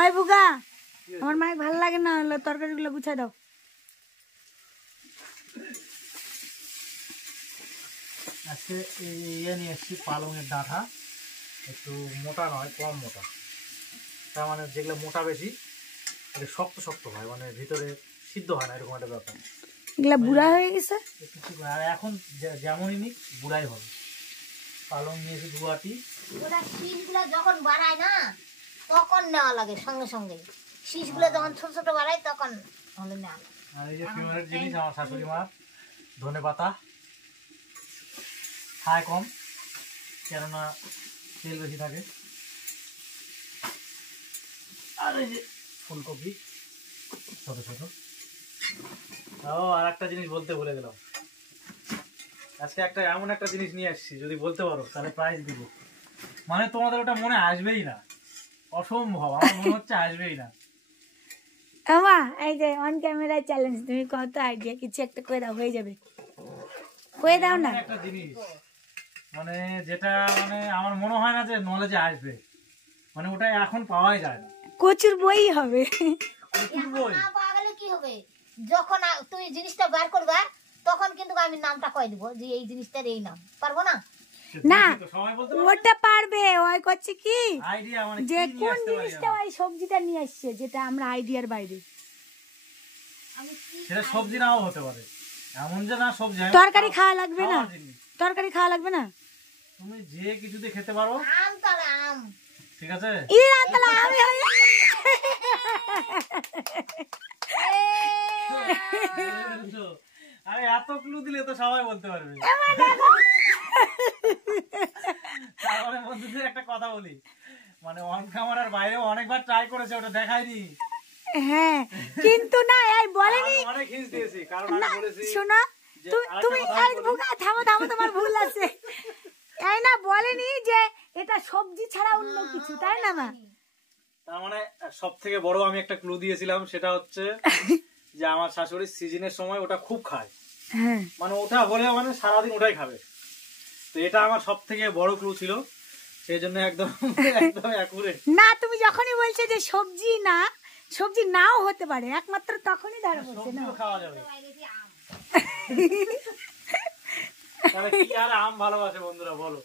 ওই বুগা আমার মায়ের ভালো লাগে না, তরকারিগুলো গুছাই দাও। আজকে ইয়ে নিয়ে এসেছি পালংয়ের ডাঁটা, একটু মোটা নয়, কম মোটা। তার মানে যেগুলো মোটা বেশি এটা শক্ত শক্ত হয়, মানে ভিতরে সিদ্ধ হয় না, এরকম একটা ব্যাপার। এগুলা বুড়া হয়ে গেছে আর এখন যেমনই নিক বুড়াই হবে। পালং নিয়েছি 2 আটি। ওটা শীষগুলো যখন বাড়ায় না তখন নেওয়া লাগে, সঙ্গে সঙ্গে শীষগুলো যখন ছোট ছোট বাড়ায় তখন হলে নেওয়া লাগে। আর এই যে ফেভারিট জিনিস আমার শাশুড়ি মা, ধনে পাতা খায় কম, কেননা তেল বেশি থাকে। আর এই যে ফুলকপি ছোট ছোট। ও আর একটা জিনিস বলতে ভুলে গেলাম, আজকে এমন একটা জিনিস নিয়ে আসছি, যদি বলতে পারো তাহলে প্রাইজ দিব। মানে তোমাদের ওটা মনে আসবেই না, অসম্ভব, আমার মনে হচ্ছে আসবেই না। আমা এই যে অন ক্যামেরা চ্যালেঞ্জ, তুমি কত আইডিয়া কিছু একটা করে দাও, হয়ে যাবে, করে দাও না। একটা জিনিস মানে যেটা মানে আমার মনে হয় না যে নলেজে আসবে, মানে ওটা এখন পাওয়াই যায় না। কচুর বই হবে। না পাওয়া গেলে কি হবে, যখন তুমি জিনিসটা বের করবে তখন কিন্তু আমি নামটা কয়ে দিব যে এই জিনিসটার এই নাম, পারবো না? না ওটা পারবে, ওই করছে কি আইডিয়া, মানে যে কোন জিনিসটা ওই সবজিটা নিয়ে আসছে যেটা আমরা আইডিয়ার বাইরে। সেটা সবজি নাও হতে পারে, এমন যে না সবজি। তরকারি খাওয়া লাগবে না, তরকারি খাওয়া লাগবে না, তুমি যে কিছুতে খেতে পারো। আম তাহলে আম, ঠিক আছে। আরে এত ক্লু দিলে তো সবাই বলতে পারবে। তাহলে বন্ধুদের একটা কথা বলি, মানে অন ক্যামেরার বাইরেও অনেকবার ট্রাই করেছে, ওটা দেখায়নি। হ্যাঁ কিন্তু না এই বলেনি, অনেক হিন্ট দিয়েছি, কারণ আমি বলেছি শোনো তুমি এই বুকা থামো থামো, তোমার ভুল আছে। এই না বলেনি যে এটা সবজি ছাড়া অন্য কিছু, তাই না মা? তার মানে সবথেকে বড় আমি একটা ক্লু দিয়েছিলাম, সেটা হচ্ছে যে আমার শাশুড়ি সিজনের সময় ওটা খুব খায়। হ্যাঁ মানে ওটা হলে মানে সারাদিন ওটাই খাবে। তো এটা আমার সবথেকে বড় ক্লু ছিল, সেই জন্য একদম একদম অ্যাকুরেট। না তুমি যখনই বলছে যে সবজি না, সবজি নাও হতে পারে, একমাত্র তখনই ধরা পড়ছে না। সবজিও খাওয়া যাবে। তাহলে কি আর আম ভালোবাসে বন্ধুরা বলো।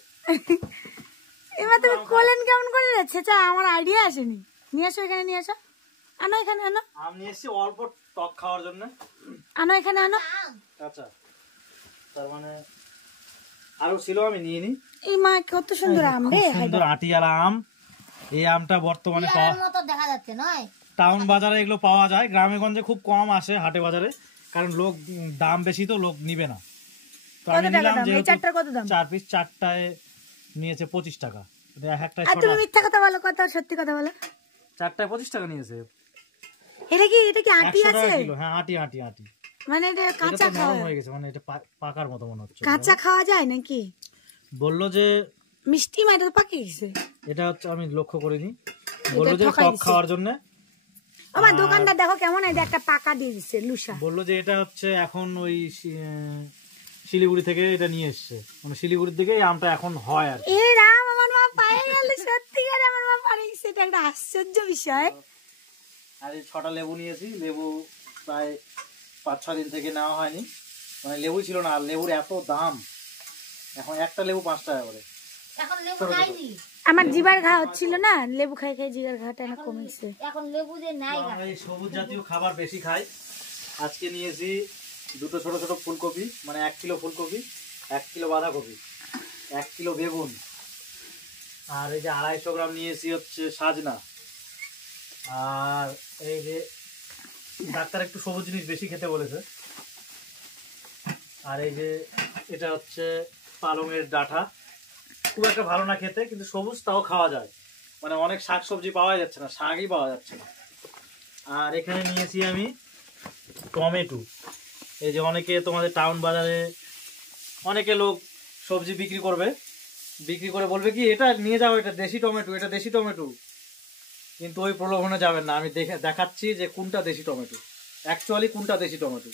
এবার তুমি কোলেন কেমন করে যাচ্ছে? চা আমার আইডিয়া আসেনি, নিয়ে আসো এখানে, নিয়ে আসো, আনো এখানে, আনো। আম নিয়ে এসেছি অল্প টক খাওয়ার জন্য। আনো এখানে, আনো। আচ্ছা তার মানে আরো ছিল, আমি নিয়ে নি। এই মা কত সুন্দর আম রে, সুন্দর আটিয়ালা আম। এই আমটা বর্তমানে মতো দেখা যাচ্ছে নয়, টাউন বাজারে এগুলো পাওয়া যায়, গ্রামে গঞ্জে খুব কম আসে হাটে বাজারে, কারণ লোক দাম বেশি তো লোক নিবে না। তো আমি নিলাম যে 4 পিস, 4টায় নিয়েছে 25 টাকা। আর তুমি মিথ্যা কথা বলো, কত সত্যি কথা বলো? 4টায় 25 টাকা নিয়েছে। এটা কি আটি আছে? হ্যাঁ আটি আটি আটি। মানে এটা কাঁচা খাওয়া হয়ে গেছে, মানে এটা পাকার মতো মনে হচ্ছে। কাঁচা খাওয়া যায় নাকি? বললো যে মিষ্টি, মা এটা পাকে গেছে। এটা হচ্ছে আমি লক্ষ্য করিনি, বললো যে টক খাওয়ার জন্য। আমার দোকানদার দেখো কেমন একটা পাকা দিয়ে দিচ্ছে লুসা। বললো যে এটা হচ্ছে এখন ওই শিলিগুড়ি থেকে এটা নিয়ে এসছে, মানে শিলিগুড়ির দিকে এই আমটা এখন হয় আর। এ রাম, আমার মা পায়ে গেল, সত্যিকার আমার মা পারে গেছে, এটা একটা আশ্চর্য বিষয়। আর এই 6টা লেবু নিয়েছি, লেবু প্রায় 5-6 দিন থেকে নেওয়া হয়নি, মানে লেবু ছিল না, আর লেবুর এত দাম, এখন একটা লেবু 5 টাকা করে। এখন লেবু খাইনি, আমার জিবার ঘা হচ্ছিল না, লেবু খাই খাই জিবার ঘাটা না কমেছে। এখন লেবু যে নাই, এই সবুজ জাতীয় খাবার বেশি খাই। আজকে নিয়েছি 2টো ছোট ছোট ফুলকপি, মানে 1 কিলো ফুলকপি, 1 কিলো বাঁধাকপি, 1 কিলো বেগুন, আর এই যে 250 গ্রাম নিয়েছি হচ্ছে সাজনা। আর এই যে ডাক্তার একটু সবুজ জিনিস বেশি খেতে বলেছে। আর এই যে এটা হচ্ছে পালংয়ের ডাঁটা, খুব একটা ভালো না খেতে, কিন্তু সবুজ, তাও খাওয়া যায়। মানে অনেক শাক সবজি পাওয়া যাচ্ছে না, শাকই পাওয়া যাচ্ছে না। আর এখানে নিয়েছি আমি টমেটো। এই যে অনেকে তোমাদের টাউন বাজারে অনেকে লোক সবজি বিক্রি করবে, বিক্রি করে বলবে কি এটা নিয়ে যাও, এটা দেশি টমেটো, এটা দেশি টমেটো, কিন্তু ওই প্রলোভনে যাবেন না। আমি দেখাচ্ছি যে কোনটা দেশি টমেটো, অ্যাকচুয়ালি কোনটা দেশি টমেটো।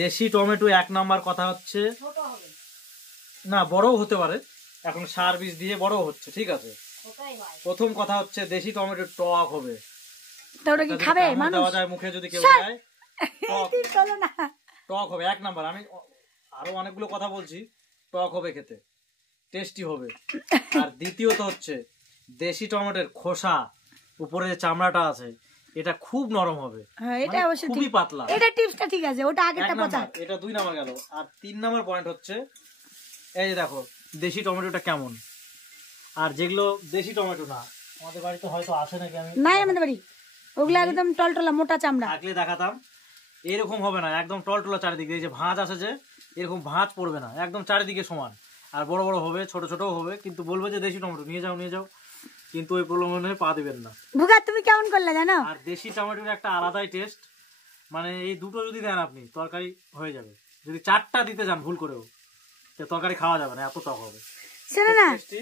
দেশি টমেটো 1 নাম্বার কথা হচ্ছে না, বড়ও হতে পারে, এখন সার বীজ দিয়ে বড় হচ্ছে, ঠিক আছে। ওটাই হয়। প্রথম কথা হচ্ছে দেশি টমেটো টক হবে। তো ওটা কি খাবে কামড় মানুষ? দেওয়া যায় মুখে যদি কেউ দেয়, টক ঠিক হলো না। টক হবে 1 নাম্বার। আমি আরো অনেকগুলো কথা বলছি, টক হবে খেতে, টেস্টি হবে। আর দ্বিতীয়ত হচ্ছে দেশি টমেটোর খোসা, উপরে যে চামড়াটা আছে, এটা খুব নরম হবে, হ্যাঁ এটা মানে অবশ্য খুবই ঠিক, পাতলা। এটা টিপসটা ঠিক আছে, ওটা 1 আগেরটা পচা। নাম্বার, এটা 2 নাম্বার গেল। আর 3 নাম্বার পয়েন্ট হচ্ছে এই যে দেখো দেশি টমেটোটা কেমন। আর যেগুলো দেশি টমেটো না, আমাদের বাড়িতে হয়তো আসে নাকি, আমি নাই আমাদের বাড়ি, ওগুলা একদম টলটলা মোটা চামড়া। থাকলে দেখাতাম। এরকম হবে না, একদম টলটলা চারিদিকে, এই যে ভাঁজ আছে যে, এরকম ভাঁজ পড়বে না, একদম চারিদিকে সমান। আর বড় বড় হবে, ছোট ছোট হবে, কিন্তু বলবে যে দেশি টমেটো নিয়ে যাও নিয়ে যাও, কিন্তু ওই প্রলোভনে পা দিবেন না। ভুগা তুমি কেমন করলে জানো? আর দেশি টমেটোর একটা আলাদাই টেস্ট, মানে এই দুটো যদি দেন আপনি তরকারি হয়ে যাবে। যদি 4টা দিতে যান ভুল করেও, তো তরকারি খাওয়া যাবে না, এত টক হবে। শোনো না, টেস্টি।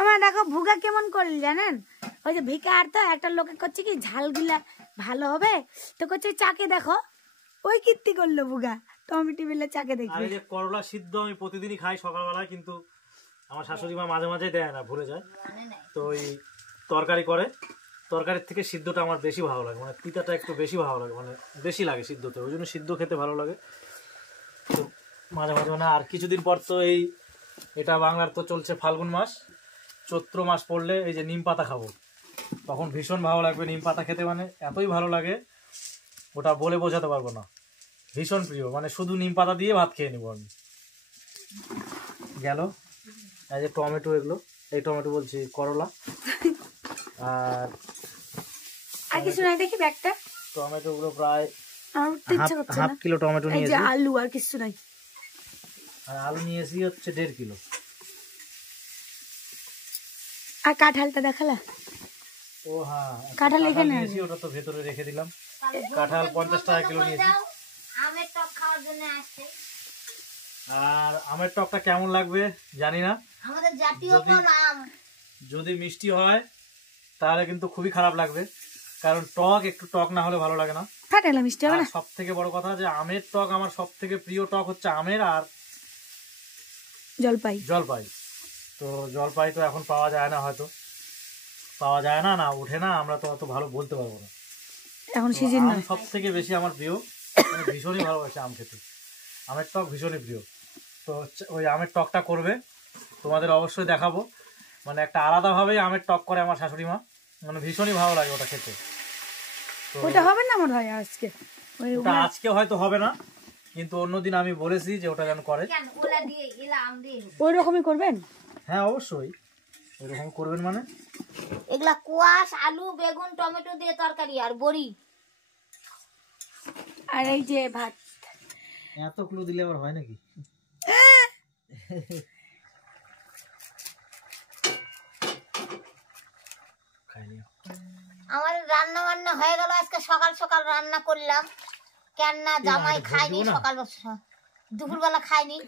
আমার দেখো ভুগা কেমন করলি জানেন? ওই যে ভিকা আর তো একটা লোকে করছে কি ঝালগুলা ভালো হবে, তো করছে চাকে দেখো, ওই কীর্তি করলো ভুগা টমেটো বেলে চাকে আর দেখবে। এই যে করলা সিদ্ধ আমি প্রতিদিনই খাই সকালবেলায়, কিন্তু আমার শাশুড়ি মা মাঝে মাঝে দেয় না, ভুলে যায়। মানে নাই। তো ওই তরকারি করে, তরকারির থেকে সিদ্ধটা আমার বেশি ভালো লাগে, মানে তিতাটা একটু বেশি ভালো লাগে, মানে বেশি লাগে সিদ্ধতে, ওই জন্য সিদ্ধ খেতে ভালো লাগে। তো মাঝে মাঝে মানে, আর কিছুদিন পর তো এই, এটা বাংলার তো চলছে ফাল্গুন মাস, চৈত্র মাস পড়লে এই যে নিম পাতা খাবো, তখন ভীষণ ভালো লাগবে নিম পাতা খেতে, মানে এতই ভালো লাগে ওটা বলে বোঝাতে পারবো না, ভীষণ প্রিয়। মানে শুধু নিম পাতা দিয়ে ভাত খেয়ে নিবো আমি। গেল এই যে টমেটো, এগুলো এই টমেটো বলছি করলা, আর আর কিছু নাই দেখি ব্যাগটা, টমেটো গুলো প্রায় আমার উঠতে ইচ্ছা করছে হাফ না। কিলো টমেটো এই যে নিয়েছি, আলু আর কিছু নাই। আর আলু নিয়েছি হচ্ছে 1.5 কিলো। আর কাঁঠালটা দেখালা? ও হ্যাঁ, একটা কাঁঠাল এখানে নিয়েছি, আছে। ওটা তো ভেতরে রেখে দিলাম। তাহলে কাঁঠাল বন্ধুদের 50 টাকা কিলো করে নিয়েছি। দাও, আমের টক খাওয়ার জন্য আসছে। আর আমের টকটা কেমন লাগবে জানি না, আমাদের জাতীয় যদি- ফল আম। যদি মিষ্টি হয় তাহলে কিন্তু খুবই খারাপ লাগবে, কারণ টক একটু টক না হলে ভালো লাগে না। ফাটালা মিষ্টি হবে না? সব থেকে বড় কথা যে আমের টক, আমার সব থেকে প্রিয় টক হচ্ছে আমের আর জলপাই। জলপাই। তো জলপাই তো এখন পাওয়া যায় না, হয়তো পাওয়া যায় না, না ওঠে না, আমরা তো অত ভালো বলতে পারবো না। এখন সিজন না। সব থেকে বেশি আমার প্রিয়, আমি ভীষণই ভালোবাসি আম খেতে, আমের টক ভীষণই প্রিয়। তো ওই আমের টকটা করবে, তোমাদের অবশ্যই দেখাবো। মানে একটা আলাদাভাবেই আমের টক করে আমার শাশুড়ি মা, মানে ভীষণই ভালো লাগে ওটা খেতে। তো ওটা হবে না মনে হয় আজকে, ওই ওটা আজকে হয়তো হবে না, কিন্তু অন্যদিন আমি বলেছি যে ওটা যেন করে। কেন ওলা দিয়ে এলা আম দিয়ে ওই রকমই করবেন। হ্যাঁ অবশ্যই এরকম করবেন, মানে এগুলা কোয়াশ, আলু, বেগুন, টমেটো দিয়ে তরকারি আর বড়ি। আর এই যে ভাত, এত ক্লু দিলে আবার হয় নাকি? খাইনি। আমার রান্না বান্না হয়ে গেল, আজকে সকাল সকাল রান্না করলাম। কেন না জামাই খায়নি সকাল, দুপুরবেলা খায়নি,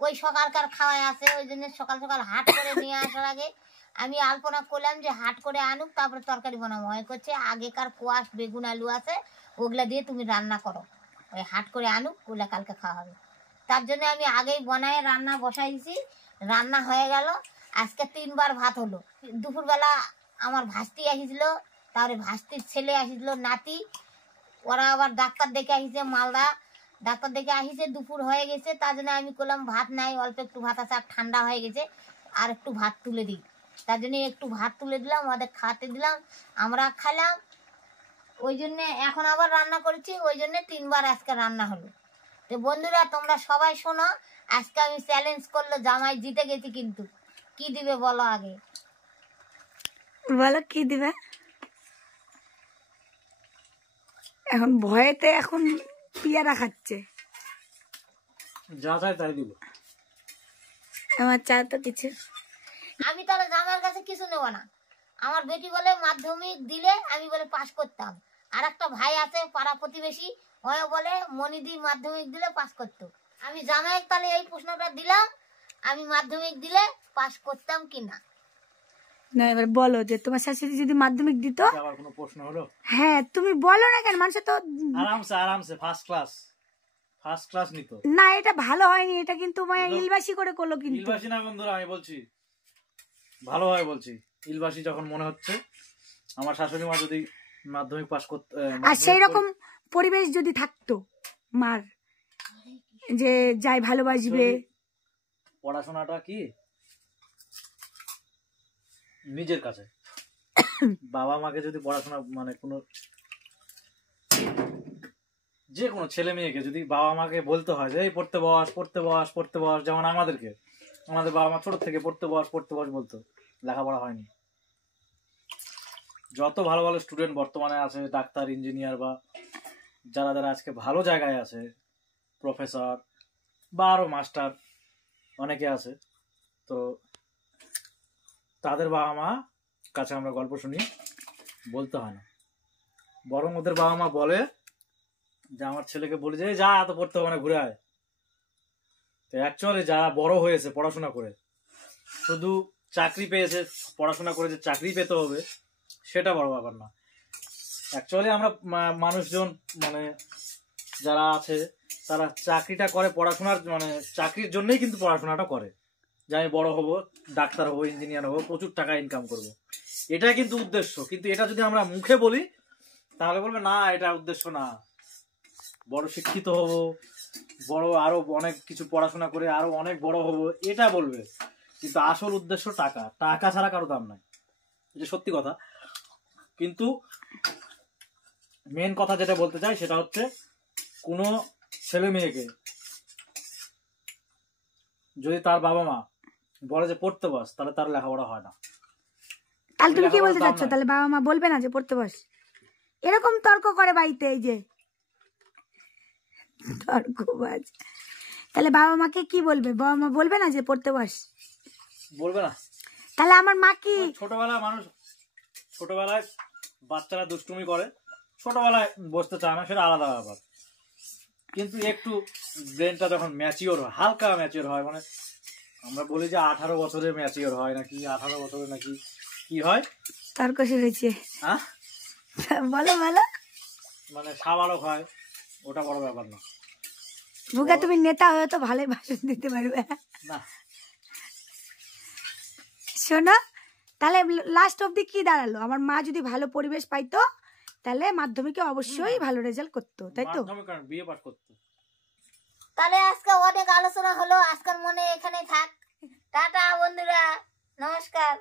ওই সকালকার খাওয়াই আছে, ওই জন্য সকাল সকাল হাট করে নিয়ে আসার আগে আমি আলপনা করলাম যে হাট করে আনুক, তারপরে তরকারি বানাবো। হয় করছে আগেকার কোয়াশ, বেগুন, আলু আছে, ওগুলা দিয়ে তুমি রান্না করো, ওই হাট করে আনুক, ওগুলা কালকে খাওয়া হবে। তার জন্য আমি আগেই বনায় রান্না বসাই দিছি, রান্না হয়ে গেল। আজকে 3 বার ভাত হলো। দুপুরবেলা আমার ভাস্তি আসিছিল, তারপরে ভাস্তির ছেলে আসিছিল, নাতি, ওরা আবার ডাক্তার দেখে আসিছে, মালদা ডাক্তার দেখে আসিছে, দুপুর হয়ে গেছে। তার জন্য আমি করলাম ভাত নাই, অল্প একটু ভাত আছে, আর ঠান্ডা হয়ে গেছে, আর একটু ভাত তুলে দিই। তার জন্য একটু ভাত তুলে দিলাম, ওদের খাতে দিলাম, আমরা খেলাম। ওই জন্যে এখন আবার রান্না করেছি, ওই জন্য 3 বার আজকে রান্না হলো। তো বন্ধুরা তোমরা সবাই শোনো, আজকে আমি চ্যালেঞ্জ করলো, জামাই জিতে গেছি, কিন্তু কি দিবে বলো আগে? বলো কি দিবে? এখন ভয়েতে এখন পিয়ারা খাচ্ছে, যা চাই তাই দিব। আমার চা তো কিছু। আমি তাহলে জামাইয়ের কাছে কিছু নেব না। আমার বেটি বলে মাধ্যমিক দিলে আমি বলে পাস করতাম, আর একটা ভাই আছে পাড়া প্রতিবেশী, ওই বলে মনিদি মাধ্যমিক দিলে পাস করতো। আমি জামাইয়ের তাহলে এই প্রশ্নটা দিলাম, আমি মাধ্যমিক দিলে পাস করতাম কিনা। না এবার বলো যে তোমার শাশুড়ি যদি মাধ্যমিক দিত। আবার কোনো প্রশ্ন হলো? হ্যাঁ তুমি বলো না কেন, মানুষ তো আরামসে আরামসে ফার্স্ট ক্লাস নিত। না, এটা ভালো হয়নি, এটা কিন্তু মায়া ইলবাসি করে করলো। কিন্তু ইলবাসী না বন্ধুরা, আমি বলছি ভালোভাবে বলছি, ইলবাসী যখন মনে হচ্ছে। আমার শাশুড়ি মা যদি মাধ্যমিক পাস করতে, আর সেই রকম পরিবেশ যদি থাকতো মার, যে যাই ভালোবাসবে, পড়াশোনাটা কি নিজের কাছে, বাবা মাকে যদি পড়াশোনা মানে কোনো যে কোনো ছেলে মেয়েকে যদি বাবা মাকে বলতে হয় যে এই পড়তে বস পড়তে বস পড়তে বস, যেমন আমাদের বাবা মা ছোট থেকে পড়তে বস বলতো, লেখাপড়া হয়নি। যত ভালো ভালো স্টুডেন্ট বর্তমানে আছে, ডাক্তার, ইঞ্জিনিয়ার বা যারা আজকে ভালো জায়গায় আছে, প্রফেসর বা আরো মাস্টার অনেকে আছে, তো তাদের বাবা মা কাছে আমরা গল্প শুনি, বলতে হয় না, বরং ওদের বাবা মা বলে যে আমার ছেলেকে বলি যে যা এত পড়তে হবে না, ঘুরে আয়। তো অ্যাকচুয়ালি যারা বড় হয়েছে পড়াশোনা করে, শুধু চাকরি পেয়েছে, পড়াশোনা করে যে চাকরি পেতে হবে সেটা বড় ব্যাপার না। অ্যাকচুয়ালি আমরা মানুষজন মানে যারা আছে তারা চাকরিটা করে পড়াশোনার মানে চাকরির জন্যই কিন্তু পড়াশোনাটা করে, যে আমি বড় হব, ডাক্তার হবো, ইঞ্জিনিয়ার হবো, প্রচুর টাকা ইনকাম করব, এটা কিন্তু উদ্দেশ্য। কিন্তু এটা যদি আমরা মুখে বলি তাহলে বলবে না এটা উদ্দেশ্য না, বড় শিক্ষিত হব, বড় আরো অনেক কিছু পড়াশোনা করে আরো অনেক বড় হব, এটা বলবে। কিন্তু আসল উদ্দেশ্য টাকা, টাকা ছাড়া কারো দাম নাই, এটা সত্যি কথা। কিন্তু মেন কথা যেটা বলতে চাই সেটা হচ্ছে কোনো ছেলে মেয়েকে যদি তার বাবা মা বলে যে পড়তে বস, তাহলে তার লেখাপড়া হয় না। তাহলে তুমি কি বলতে চাচ্ছ, তাহলে বাবা মা বলবে না যে পড়তে বস? এরকম তর্ক করে বাড়িতে, এই যে তর্কবাজ। তাহলে বাবা মাকে কি বলবে? বাবা মা বলবে না যে পড়তে বস? বলবে না। তাহলে আমার মা কি ছোটবেলায় বাচ্চারা দুষ্টুমি করে, ছোটবেলায় বসতে চায় না, সেটা আলাদা ব্যাপার। কিন্তু একটু ব্রেনটা যখন ম্যাচিওর হয়, হালকা ম্যাচিওর হয়, মানে আমরা বলি যে 18 বছরে ম্যাচিওর হয় নাকি 18 বছরে নাকি কি হয়, তর্ক শুনেছে, হ্যাঁ বলো বলো, মানে সাবালক হয়, ওটা বড় ব্যাপার না। ভুগা তুমি নেতা হয়ে তো ভালোই ভাষণ দিতে পারবে না। শোনো, তাহলে লাস্ট অবধি কি দাঁড়ালো? আমার মা যদি ভালো পরিবেশ পাইতো তাহলে মাধ্যমিকে অবশ্যই ভালো রেজাল্ট করতো, তাই তো? বিয়ে পাস করতো। তাহলে আজকে অনেক আলোচনা হলো, আজকের মনে এখানে থাক। টাটা বন্ধুরা, নমস্কার।